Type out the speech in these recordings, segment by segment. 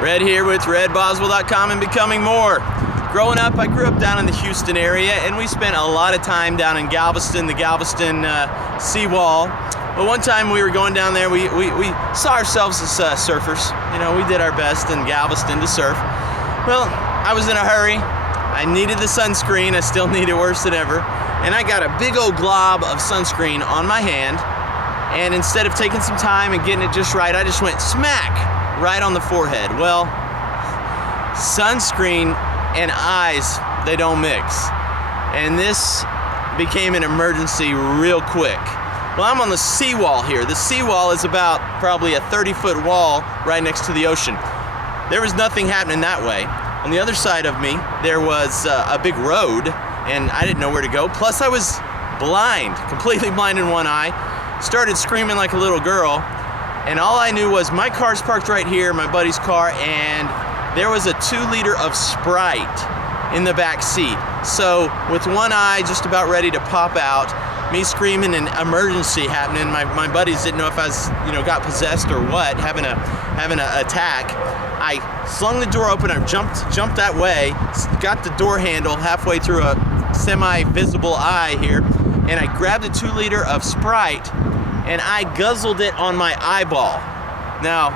Red here with redboswell.com and becoming more. Growing up, I grew up down in the Houston area, and we spent a lot of time down in Galveston, the Galveston seawall. But one time we were going down there, we saw ourselves as surfers. You know, we did our best in Galveston to surf. Well, I was in a hurry. I needed the sunscreen. I still need it worse than ever. And I got a big old glob of sunscreen on my hand. And instead of taking some time and getting it just right, I just went smack right on the forehead. Well, sunscreen and eyes, they don't mix. And this became an emergency real quick. Well, I'm on the seawall here. The seawall is about probably a 30-foot wall right next to the ocean. There was nothing happening that way. On the other side of me, there was a big road, and I didn't know where to go. Plus, I was blind, completely blind in one eye. Started screaming like a little girl, and all I knew was my car's parked right here, my buddy's car, and there was a 2-liter of Sprite in the back seat. So with one eye just about ready to pop out, me screaming, an emergency happening. My buddies didn't know if I was, got possessed or what, having an attack. I slung the door open, I jumped that way, got the door handle halfway through a semi-visible eye here, and I grabbed a 2-liter of Sprite and I guzzled it on my eyeball. Now,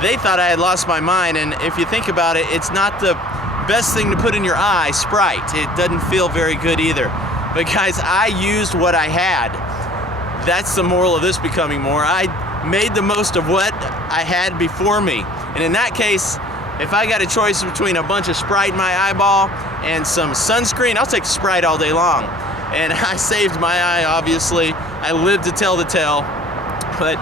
they thought I had lost my mind, and if you think about it, it's not the best thing to put in your eye, Sprite. It doesn't feel very good either. But guys, I used what I had. That's the moral of this becoming more. I made the most of what I had before me. And in that case, if I got a choice between a bunch of Sprite in my eyeball and some sunscreen, I'll take Sprite all day long. And I saved my eye, obviously. I lived to tell the tale. But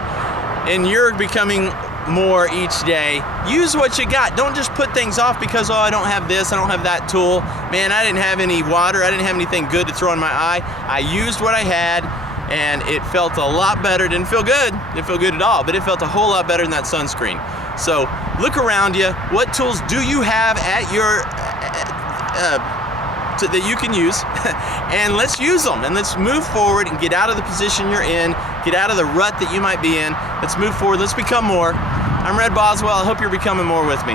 in your becoming more each day, use what you got. Don't just put things off because, I don't have this, I don't have that tool. Man, I didn't have any water, I didn't have anything good to throw in my eye. I used what I had, and it felt a lot better. Didn't feel good at all, but it felt a whole lot better than that sunscreen. So look around you. What tools do you have at your that you can use? And let's use them, and let's move forward and get out of the position you're in, get out of the rut that you might be in. Let's move forward. Let's become more. I'm Red Boswell. I hope you're becoming more with me.